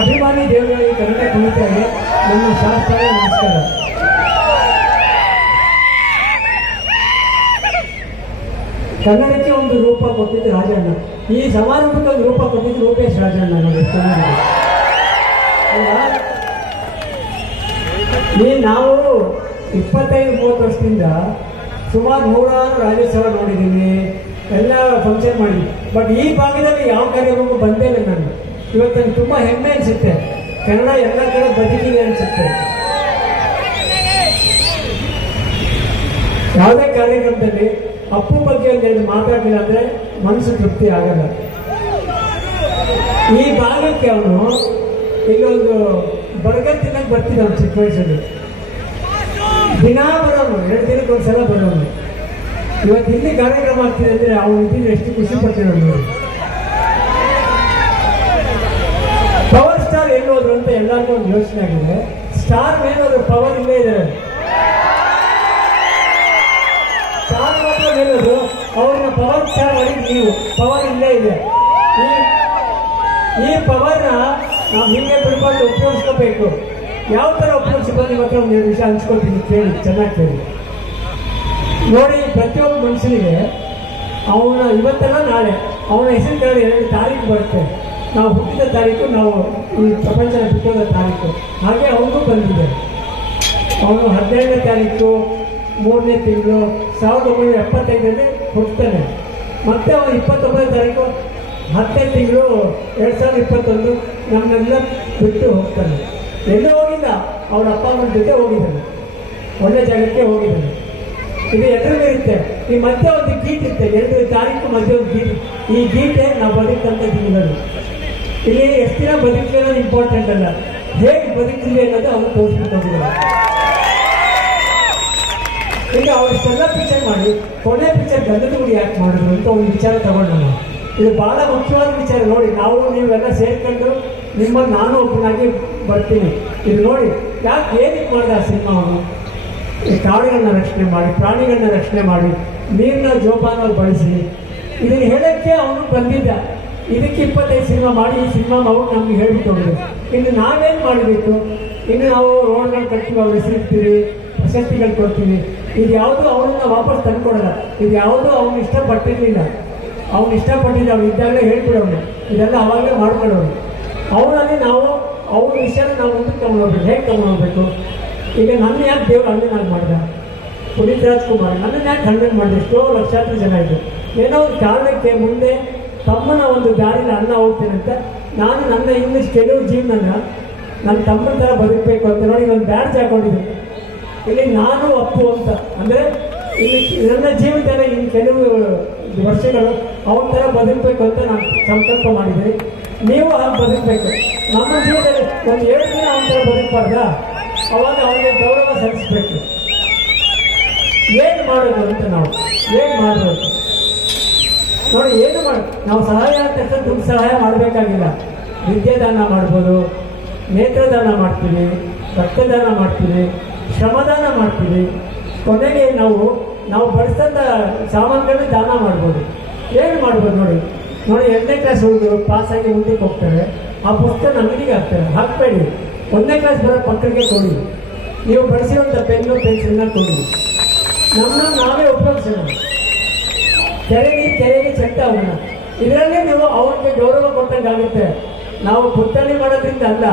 ಅಭಿಮಾನಿ ದೇವರಿಗೆ ಕನ್ನಡ ಕುಣಿತಾರೆ ನಮ್ಮ ಶಾಸ್ತ್ರ ನಮಸ್ಕಾರ. ಕನ್ನಡಕ್ಕೆ ಒಂದು ರೂಪ ಕೊಟ್ಟಿದ್ದು ರಾಜಣ್ಣ, ಈ ಸಮಾರಂಭಕ್ಕೆ ಒಂದು ರೂಪ ಕೊಟ್ಟಿದ್ದು ರೂಪೇಶ್ ರಾಜಣ್ಣ. ನಾವು 25-30 ವರ್ಷದಿಂದ ಸುಮಾರು 100 ರಾಜ್ಯೋತ್ಸವ ನೋಡಿದ್ದೀನಿ, ಎಲ್ಲ ಫಂಕ್ಷನ್ ಮಾಡಿದ್ದೀನಿ. ಬಟ್ ಈ ಭಾಗದಲ್ಲಿ ಯಾವ ಕಾರ್ಯಕ್ರಮಕ್ಕೂ ಬಂದೇ ಇಲ್ಲ ನಾನು. ಇವತ್ತು ನನಗೆ ತುಂಬ ಹೆಮ್ಮೆ ಅನಿಸುತ್ತೆ, ಕನ್ನಡ ಎಲ್ಲ ಕಡೆ ಬದುಕಿದೆ ಅನಿಸುತ್ತೆ. ಯಾವುದೇ ಕಾರ್ಯಕ್ರಮದಲ್ಲಿ ಅಪ್ಪು ಬಗ್ಗೆ ಒಂದೆರಡು ಮಾತಾಡಲಿಲ್ಲ ಅಂದರೆ ಮನಸ್ಸು ತೃಪ್ತಿ ಆಗಲ್ಲ. ಈ ಭಾಗಕ್ಕೆ ಅವನು ಇಲ್ಲೊಂದು ಬರ್ಗರ್ ತಿನ್ನಕ್ಕೆ ಬರ್ತಿದ್ದ ಅವನು ಚಿಕ್ಕ ವಯಸ್ಸಲ್ಲಿ. ದಿನ ಬರೋನು, 2 ದಿನಕ್ಕೆ ಒಂದ್ಸಲ ಬರೋನು. ಇವತ್ತು ಇಲ್ಲಿ ಕಾರ್ಯಕ್ರಮ ಆಗ್ತಿದೆ ಅಂದರೆ ಅವನು ಇದ್ದಿದ್ರೆ ಎಷ್ಟು ಖುಷಿ ಪಡ್ತಿರೋದು. ಪವರ್ ಸ್ಟಾರ್ ಎಲ್ಲಿ ಹೋದ್ರು ಅಂತ ಎಲ್ಲರಿಗೂ ಒಂದು ಯೋಚನೆ ಆಗಿದೆ. ಸ್ಟಾರ್ ಮೇಲೆ ಹೋದ್ರು ಪವರ್ ಇಲ್ಲೇ ಇದ್ದಾರೆ. ಸ್ಟಾರ್ ಮಾತ್ರ ಮೇಲೋದ್ರು, ಅವ್ರನ್ನ ಪವರ್ ಸ್ಟಾರ್ ಮಾಡಿದ್ ನೀವು. ಪವರ್ ಇಲ್ಲೇ ಇದೆ. ಈ ಪವರ್ನ ನಾವು ಹೀಗೆ ಬಿಡ್ಕೊಂಡು ಉಪಯೋಗಿಸ್ಕೋಬೇಕು. ಯಾವ ಥರ ಉಪಯೋಗಿಸ್ಬೋದು ನಿಮ್ಮ ಹತ್ರ ಒಂದು ವಿಷಯ ಹಂಚ್ಕೊಳ್ತೀನಿ, ಕೇಳಿ, ಚೆನ್ನಾಗಿ ಕೇಳಿ. ನೋಡಿ, ಪ್ರತಿಯೊಬ್ಬ ಮನುಷ್ಯನಿಗೆ ಅವನ ಇವತ್ತೆಲ್ಲ ನಾಳೆ ಅವನ ಹೆಸರು ಕಡೆ 2 ತಾರೀಕು ಬರುತ್ತೆ. ನಾವು ಹುಟ್ಟಿದ ತಾರೀಕು, ನಾವು ಈ ಪ್ರಪಂಚದ ಹುಟ್ಟಿದ ತಾರೀಕು. ಹಾಗೆ ಅವನಿಗೂ ಬಂದಿದೆ. ಅವನು 12ನೇ ತಾರೀಕು 3ನೇ ತಿಂಗಳು 1975ರಲ್ಲಿ ಹುಟ್ಟುತ್ತಾನೆ. ಮತ್ತೆ ಅವನು 29ನೇ ತಾರೀಕು 10ನೇ ತಿಂಗಳು 2021 ನಮ್ಮನ್ನೆಲ್ಲ ಬಿಟ್ಟು ಹೋಗ್ತಾನೆ. ಎಲ್ಲೂ ಹೋಗಿಲ್ಲ, ಅವರ ಅಪ್ಪ ಅಮ್ಮನ ಜೊತೆ ಹೋಗಿದ್ದಾನೆ, ಒಳ್ಳೆ ಜಾಗಕ್ಕೆ ಹೋಗಿದ್ದಾನೆ. ಇದು ಎದುರಿರುತ್ತೆ. ಈ ಮಧ್ಯೆ ಒಂದು ಗೀಟ್ ಇರುತ್ತೆ, 2 ತಾರೀಕು ಮಧ್ಯೆ ಒಂದು ಗೀಟ್. ಈ ಗೀಟೆ ನಾವು ಬದುಕಂತ ದಿನಗಳು. ಇಲ್ಲಿ ಎಷ್ಟು ದಿನ ಬದುಕಲಿ ಅನ್ನೋದು ಇಂಪಾರ್ಟೆಂಟ್ ಅಲ್ಲ, ಹೇಗೆ ಬದುಕಲಿ ಅನ್ನೋದು ಅವ್ರು ತೋರಿಸ್ಬಿಟ್ಟು. ಈಗ ಅವರಿಷ್ಟೆಲ್ಲ ಪಿಕ್ಚರ್ ಮಾಡಿ ಕೊನೆ ಪಿಕ್ಚರ್ ಗಂಧದ ಗುಡಿ ಯಾಕೆ ಮಾಡಿದ್ರು ಅಂತ ಒಂದು ವಿಚಾರ ತಗೊಂಡು ಇದು ಬಹಳ ಮುಖ್ಯವಾದ ವಿಚಾರ. ನೋಡಿ, ನಾವು ನೀವೆಲ್ಲ ಸೇರ್ಕೊಂಡು ನಿಮ್ಮನ್ನು ನಾನು ಒಬ್ಬನಾಗಿ ಬರ್ತೀನಿ. ಇದು ನೋಡಿ, ಯಾಕೆ ಏನಕ್ಕೆ ಮಾಡಿದ ಆ ಸಿನಿಮಾವನ್ನು? ಈ ಕಾಡುಗಳನ್ನ ರಕ್ಷಣೆ ಮಾಡಿ, ಪ್ರಾಣಿಗಳನ್ನ ರಕ್ಷಣೆ ಮಾಡಿ, ನೀರಿನ ಜೋಪಾನ ಬಳಸಿ, ಇದನ್ನು ಹೇಳೋಕ್ಕೆ ಅವನು ಬಂದಿದ್ದ. ಇದಕ್ಕೆ 25 ಸಿನಿಮಾ ಮಾಡಿ ಈ ಸಿನಿಮಾ ಅವ್ರು ನಮ್ಗೆ ಹೇಳ್ಬಿಟ್ಟು ಹೋಗಿದ್ರು. ಇನ್ನು ನಾವೇನು ಮಾಡಬೇಕು? ಇನ್ನು ನಾವು ರೋಡ್ಗಳು ಕಟ್ತೀವಿ, ಅವ್ರು ಹೆಸರಿರ್ತೀವಿ, ಪ್ರಶಸ್ತಿಗಳು ಕೊಡ್ತೀವಿ. ಇದು ಯಾವುದು ಅವನನ್ನ ವಾಪಸ್ ತಂದುಕೊಡಲ್ಲ. ಇದು ಯಾವುದು ಅವನು ಇಷ್ಟಪಟ್ಟಿರಲಿಲ್ಲ. ಅವ್ನು ಇಷ್ಟಪಟ್ಟಿದ್ದ, ಅವ್ನು ಇದ್ದಾಗಲೇ ಹೇಳ್ಬಿಡೋನು. ಇದೆಲ್ಲ ಅವಾಗಲೇ ಮಾಡ್ಕೊಳ್ಳೋನು. ಅವನಲ್ಲಿ ನಾವು ಅವ್ರ ವಿಷಯನ ನಾವು ಮುಂದಕ್ಕೆ ತಗೊಂಡೋಗ್ಬೇಕು. ಹೇಗೆ ತಗೊಂಡೋಗ್ಬೇಕು? ಈಗ ನನ್ನ ಯಾಕೆ ದೇವ್ರು ಅಣ್ಣನಾಗಿ ಮಾಡಿದ? ಪುನೀತ್ ರಾಜ್ಕುಮಾರ್ ನನ್ನನ್ನು ಯಾಕೆ ಹಣ್ಣು ಮಾಡಿದೆ? ಎಷ್ಟೋ ಲಕ್ಷಾಂತರ ಜನ ಇದ್ದು ಏನೋ ಒಂದು ಕಾರಣಕ್ಕೆ ಮುಂದೆ ತಮ್ಮನ ಒಂದು ದಾರಿನ ಅಣ್ಣ ಹೋಗ್ತೇನೆ ಅಂತ ನಾನು ನನ್ನ ಇನ್ನಿಷ್ಟು ಕೆಲವು ಜೀವನ ನನ್ನ ತಮ್ಮನ ಥರ ಬದುಕಬೇಕು ಅಂತ ನೋಡಿ ಒಂದು ಬ್ಯಾಡ್ಜ್ ಹಾಕೊಂಡಿದ್ದೀನಿ. ಇಲ್ಲಿ ನಾನು ಅಪ್ಪು ಅಂತ ಅಂದರೆ ಇಲ್ಲಿ ನನ್ನ ಜೀವನದಲ್ಲಿ ಇನ್ನು ಕೆಲವು ವರ್ಷಗಳು ಅವನ ಥರ ಬದುಕಬೇಕು ಅಂತ ನಾನು ಸಂಕಲ್ಪ ಮಾಡಿದ್ದೀನಿ. ನೀವು ಹಾಗೆ ಬದುಕಬೇಕು. ನಮ್ಮ ಜೀವನದಲ್ಲಿ ಒಂದು 7 ದಿನ ಅವನ ಥರ ಬದುಕಬಾರ್ದಾ? ಅವಾಗ ಅವನಿಗೆ ಗೌರವ ಸಲ್ಲಿಸಬೇಕು. ಏನು ಮಾಡೋದು ಅಂತ ನಾವು ಏನು ಮಾಡಬೇಕು ನೋಡಿ. ಏನು ನಾವು ಸಹಾಯ ಅಂತ ದುಡ್ಡು ಸಹಾಯ ಮಾಡಬೇಕಾಗಿಲ್ಲ. ವಿದ್ಯಾದಾನ ಮಾಡ್ಬೋದು, ನೇತ್ರದಾನ ಮಾಡ್ತೀವಿ, ರಕ್ತದಾನ ಮಾಡ್ತೀವಿ, ಶ್ರಮದಾನ ಮಾಡ್ತೀವಿ. ಕೊನೆಗೆ ನಾವು ಬಳಸಂತ ಸಾಮಾನುಗಳನ್ನ ದಾನ ಮಾಡ್ಬೋದು. ಏನು ಮಾಡ್ಬೋದು ನೋಡಿ. 2ನೇ ಕ್ಲಾಸ್ ಹುಡುಗರು ಪಾಸಾಗಿ ಮುಂದಕ್ಕೆ ಹೋಗ್ತಾರೆ, ಆ ಪುಸ್ತಕ ಅಂಗಡಿಗೆ ಹಾಕ್ತಾರೆ. ಹಾಕಬೇಡಿ, 1ನೇ ಕ್ಲಾಸ್ ಬರೋ ಮಕ್ಕಳಿಗೆ ಕೊಡಿ. ನೀವು ಬಳಸಿರುವಂಥ ಪೆನ್ನು ಪೆನ್ಸಿಲ್ನ ಕೊಡಿ. ನಮ್ಮನ್ನ ನಾವೇ ಉಪಯೋಗಿಸೋಣ. ಕೆರೆಗೆ ಚೆಟ್ಟ ಅವನ್ನ. ಇದರಲ್ಲೇ ನೀವು ಅವ್ರಿಗೆ ಗೌರವ ಕೊಟ್ಟಂಗಾಗುತ್ತೆ. ನಾವು ಪುತ್ತಳಿ ಮಾಡೋದ್ರಿಂದ ಅಲ್ಲ,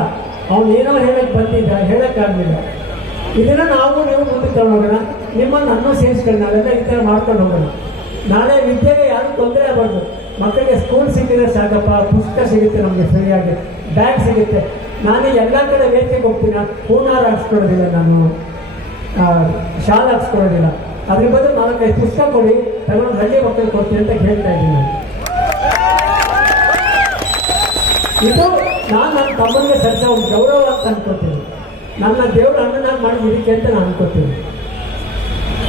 ಅವನು ಏನೋ ಹೇಳಕ್ಕೆ ಬಂದಿದ್ದ, ಹೇಳಕ್ಕಾಗಲಿಲ್ಲ. ಇದನ್ನ ನಾವು ನೀವು ಮುಂದಕ್ಕೆ ತಗೊಂಡೋಗೋಣ. ನಿಮ್ಮನ್ನು ಸೇರಿಸ್ಕೊಂಡು ನಾವೆಲ್ಲ ಈ ಥರ ಮಾಡ್ಕೊಂಡು ಹೋಗೋಣ. ನಾಳೆ ವಿದ್ಯೆಗೆ ಯಾರು ತೊಂದರೆ ಆಗಬಾರ್ದು. ಮಕ್ಕಳಿಗೆ ಸ್ಕೂಲ್ ಸಿಕ್ಕಿದ್ರೆ ಸಾಕಪ್ಪ, ಪುಸ್ತಕ ಸಿಗುತ್ತೆ, ನಮಗೆ ಸರಿಯಾಗಿ ಬ್ಯಾಗ್ ಸಿಗುತ್ತೆ. ನಾನು ಎಲ್ಲ ಕಡೆ ವೇದಿಕೆಗೆ ಹೋಗ್ತೀನಿ, ಹೂನಾರ ಹಾಕ್ಸ್ಕೊಳ್ಳೋದಿಲ್ಲ, ನಾನು ಶಾಲೆ ಹಾಕ್ಸ್ಕೊಳ್ಳೋದಿಲ್ಲ. ಅದ್ರ ಬದಲು 4-5 ಪುಸ್ತಕ ಕೊಡಿ, ತಗೊಂಡು ಹಳ್ಳಿ ಮಕ್ಕಳಿಗೆ ಕೊಡ್ತೀನಿ ಅಂತ ಹೇಳ್ತಾ ಇದ್ದೀನಿ. ಇದು ನಾನು ನನ್ನ ತಮ್ಮನಿಗೆ ಸರಿಸ ಒಂದು ಗೌರವ ಅಂತ ಅನ್ಕೋತೀನಿ. ನನ್ನ ದೇವ್ರ ಅಣ್ಣನಾಗಿ ಮಾಡಿದ್ದಕ್ಕೆ ಅಂತ ನಾನು ಅನ್ಕೋತೀನಿ.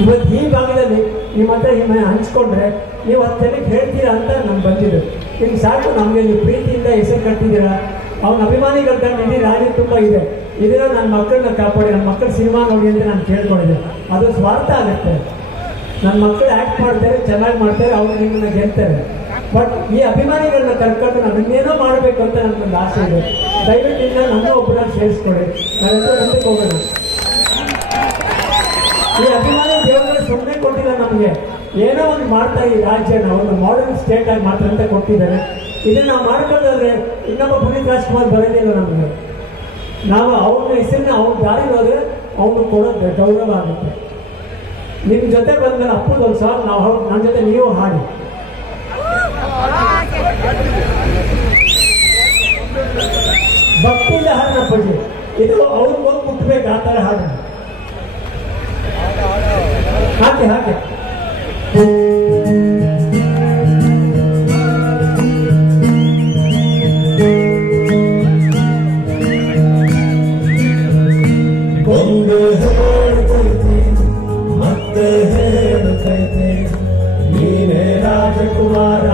ಇವತ್ತು ಈ ಭಾಗದಲ್ಲಿ ನಿಮ್ಮ ಹತ್ರ ಹಂಚ್ಕೊಂಡ್ರೆ ನೀವು 10 ಜನಕ್ಕೆ ಹೇಳ್ತೀರಾ ಅಂತ ನಾನು ಬಂದಿದ್ದು. ನಿಮ್ಗೆ ಸಾಕು, ನಮಗೆ ನೀವು ಪ್ರೀತಿಯಿಂದ ಹೆಸರು ಕಟ್ಟಿದ್ದೀರಾ, ಅವನ ಅಭಿಮಾನಿಗಳ ತಂಡ ರಾಜ್ಯ ತುಂಬ ಇದೆ. ಇದನ್ನ ನನ್ನ ಮಕ್ಕಳನ್ನ ಕಾಪಾಡಿ, ನನ್ನ ಮಕ್ಕಳು ಸಿನಿಮಾ ನೋಡಿ ಅಂತ ನಾನು ಕೇಳ್ಕೊಂಡಿದ್ದೆ. ಅದು ಸ್ವಾರ್ಥ ಆಗುತ್ತೆ. ನನ್ನ ಮಕ್ಕಳು ಆ್ಯಕ್ಟ್ ಮಾಡ್ತಾರೆ, ಚೆನ್ನಾಗಿ ಮಾಡ್ತಾರೆ, ಅವ್ರು ನಿಮ್ಮನ್ನ ಗೆಲ್ತಾರೆ. ಬಟ್ ಈ ಅಭಿಮಾನಿಗಳನ್ನ ಕರ್ಕೊಂಡು ನಾವು ಇನ್ನೇನೋ ಮಾಡಬೇಕು ಅಂತ ನಮ್ಗೊಂದು ಆಸೆ ಇದೆ. ದಯವಿಟ್ಟು ಇಲ್ಲ ನನ್ನ ಒಬ್ಬರನ್ನ ಸೇರಿಸ್ಕೊಡಿ, ನಾವೆಲ್ಲರೂ ಮುಂದಕ್ಕೆ ಹೋಗೋಣ. ಈ ಅಭಿಮಾನಿ ದೇವರುಗಳು ಸುಮ್ಮನೆ ಕೊಟ್ಟಿಲ್ಲ ನಮಗೆ, ಏನೋ ಒಂದು ಮಾಡ್ತಾ ಈ ರಾಜ್ಯನ ಒಂದು ಮಾಡರ್ನ್ ಸ್ಟೇಟ್ ಆಗಿ ಮಾತ್ರ ಅಂತ ಕೊಟ್ಟಿದ್ದಾರೆ. ಇದನ್ನ ನಾವು ಮಾಡ್ಕೊಳ್ಳೋದ್ರೆ ಇನ್ನೊಬ್ಬ ಪುನೀತ್ ರಾಜ್ಕುಮಾರ್ ಬರೋದಿಲ್ಲ ನಮಗೆ. ನಾವು ಅವನ ಹೆಸರನ್ನ ಅವ್ನ ದಾರಿ ಹೋದ್ರೆ ಅವನು ಕೊಡೋದು ಗೌರವ ಆಗುತ್ತೆ. ನಿಮ್ಮ ಜೊತೆ ಬಂದ್ಮೇಲೆ ಅಪ್ಪದೊಂದು ಸಾಂಗ್ ನಾವು ನನ್ನ ಜೊತೆ ನೀವು ಹಾಡಿ. ಭಕ್ತಿಯಿಂದ ಹಾಡಿನ ಪೂಜೆ ಇದು ಅವ್ರಿಗೆ ಹೋಗಿ ಮುಟ್ಬೇಕು, ಆ ಥರ ಹಾಡು ಹಾಕಿ ಒಂದು ಹೇಳ್ತೈತಿ ಮತ್ತೆ ಹೇಳ್ತೈತಿ ನೀನೇ ರಾಜಕುಮಾರ.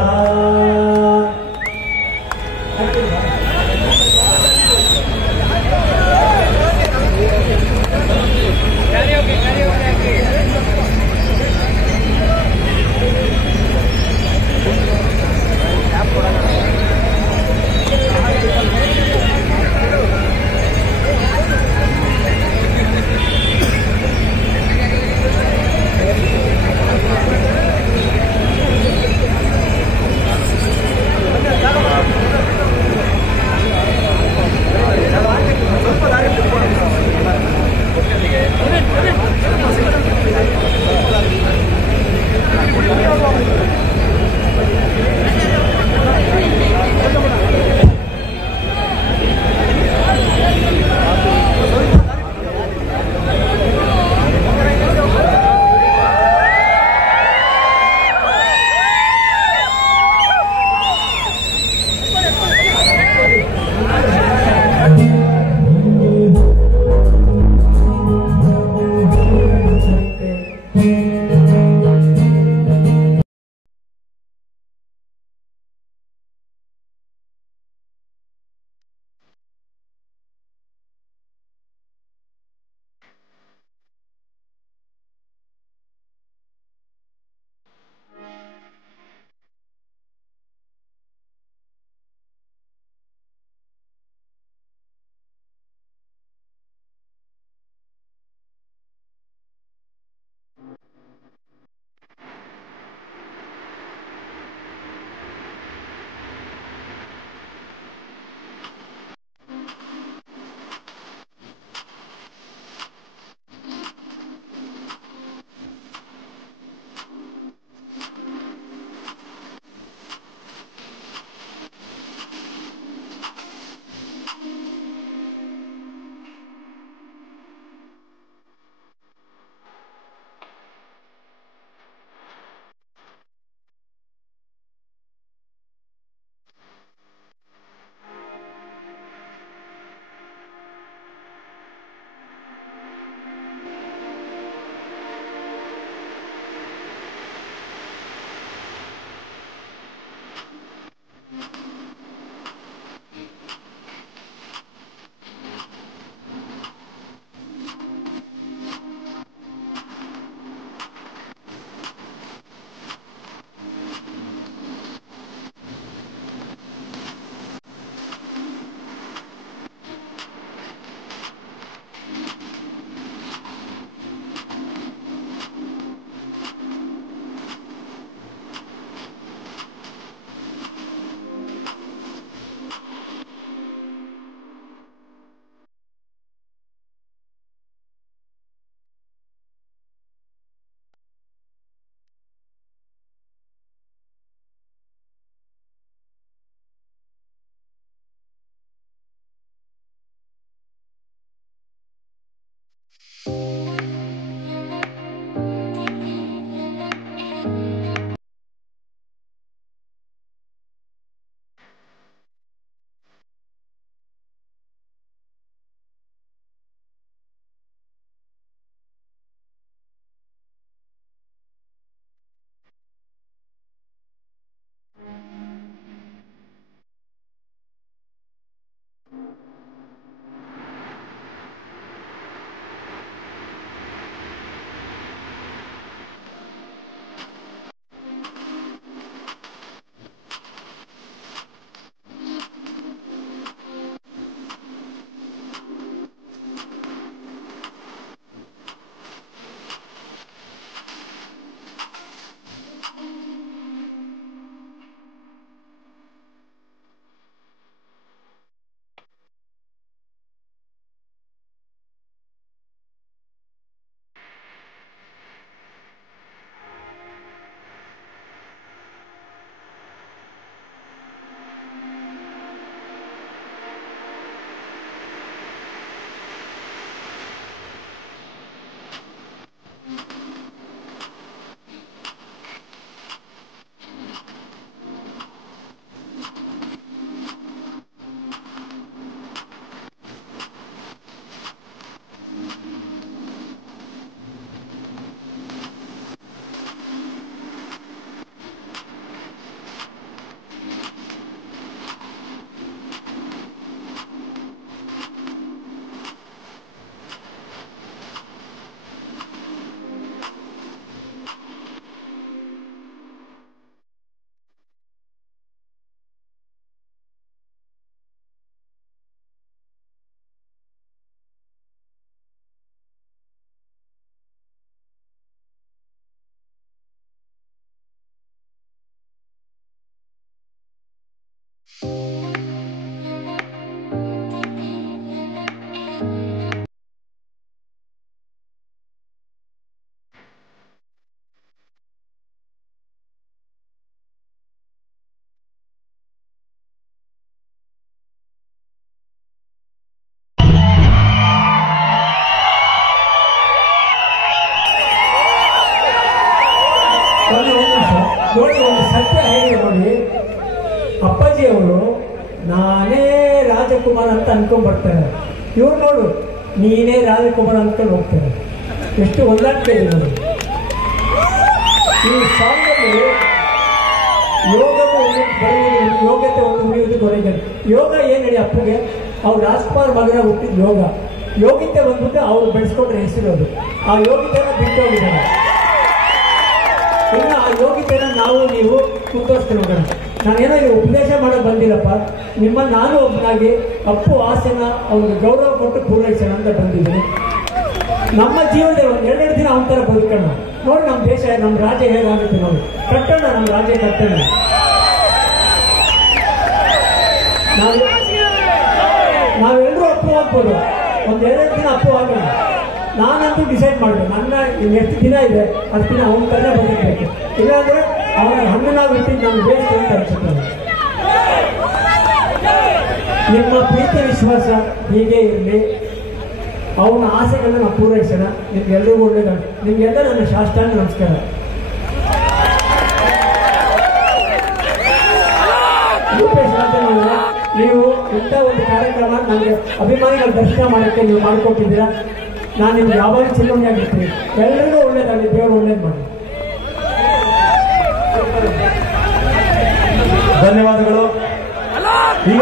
ರಾಜಕುಮಾರ ಅಂತ ಅನ್ಕೊಂಡ್ ಬರ್ತಾರೆ. ಇವ್ರು ನೋಡು ನೀನೇ ರಾಜಕುಮಾರ ಅನ್ಕೊಂಡು ಹೋಗ್ತಾರೆ. ಎಷ್ಟು ಹೊಂದಾಣಿಕೆ ಇದೆ ನೋಡಿ. ಈ ಸಾಂಗಲ್ಲಿ ಯೋಗವು ಬರುವುದು, ಯೋಗ್ಯತೆ ಒಂದು ಉಳಿಯುವುದು ಕೊನೆಗೆ. ಯೋಗ ಏನು ಹೇಳಿ ಅಪ್ಪಗೆ, ಅವ್ರು ರಾಜ್ಕುಮಾರ್ ಮಗನ ಹುಟ್ಟಿದ ಯೋಗ. ಯೋಗ್ಯತೆ ಬಂದ್ಬಿಟ್ಟು ಅವ್ರು ಬೆಳೆಸ್ಕೊಂಡ್ರೆ ಹೆಸರೋದು. ಆ ಯೋಗ್ಯತೆನ ಬಿಟ್ಟೋಗಿದ್ದಾರೆ. ಇನ್ನು ಆ ಯೋಗ್ಯತೆನ ನಾವು ನೀವು ಮುಂದುವರಿಸ್ಕೊಂಡು ಹೋಗೋಣ. ನಾನೇನೋ ಇದು ಉಪದೇಶ ಮಾಡೋಕೆ ಬಂದಿಲ್ಲಪ್ಪ, ನಿಮ್ಮನ್ನು ನಾನು ಒಬ್ಬನಾಗಿ ಅಪ್ಪು ಆಸೆನ ಅವ್ರಿಗೆ ಗೌರವ ಕೊಟ್ಟು ಪೂರೈಸೋಣ ಅಂತ ಬಂದಿದ್ದೀನಿ. ನಮ್ಮ ಜೀವನದಲ್ಲಿ ಒಂದು 2 ದಿನ ಅವನ ಥರ ಬದುಕೋಣ. ನೋಡಿ ನಮ್ಮ ದೇಶ, ನಮ್ಮ ರಾಜ್ಯ ಹೇಗಾಗುತ್ತೆ ನೋಡಿ. ಕಟ್ಟೋಣ, ನಮ್ಮ ರಾಜ್ಯ ಕಟ್ಟೋಣ. ನಾವೆಲ್ಲರೂ ಅಪ್ಪು ಆಗ್ಬೋದು. ಒಂದು 2 ದಿನ ಅಪ್ಪು ಆಗೋಣ. ನಾನಂತೂ ಡಿಸೈಡ್ ಮಾಡಬೇಕು, ನನ್ನ ಎಷ್ಟು ದಿನ ಇದೆ ಅಷ್ಟು ದಿನ ಅವನ ಥರನೇ ಬದುಕಬೇಕು. ಇಲ್ಲಾಂದ್ರೆ ಅವನ ಹಣ್ಣು ಬಿಟ್ಟಿದ್ದು ನಾನು ಬೇಕು ಅಂತ ಅನ್ಸುತ್ತೆ. ನಿಮ್ಮ ಪ್ರೀತಿ ವಿಶ್ವಾಸ ಹೀಗೆ ಇರಲಿ. ಅವನ ಆಸೆಗಳನ್ನ ನಾವು ಪೂರೈಸೋಣ. ನಿಮ್ಗೆಲ್ಲರಿಗೂ ಒಳ್ಳೇದು. ನಿಮ್ಗೆಲ್ಲ ನನ್ನ ಸಾಷ್ಟಾಂಗ ನಮಸ್ಕಾರ. ನೀವು ಇಂಥ ಒಂದು ಕಾರ್ಯಕ್ರಮ ನನಗೆ ಅಭಿಮಾನಿಗಳ ದರ್ಶನ ಮಾಡೋಕ್ಕೆ ನೀವು ಮಾಡಿಕೊಟ್ಟಿದ್ದೀರಾ. ನಾನು ನಿಮ್ಗೆ ಯಾವಾಗ ಚಿಲ್ಲೋಣಿ ಆಗಿರ್ತೀನಿ. ಎಲ್ಲರಿಗೂ ಒಳ್ಳೇದಾಗಲಿ, ದೇವರು ಒಳ್ಳೇದು ಮಾಡಿ. ಧನ್ಯವಾದಗಳು. ಈಗ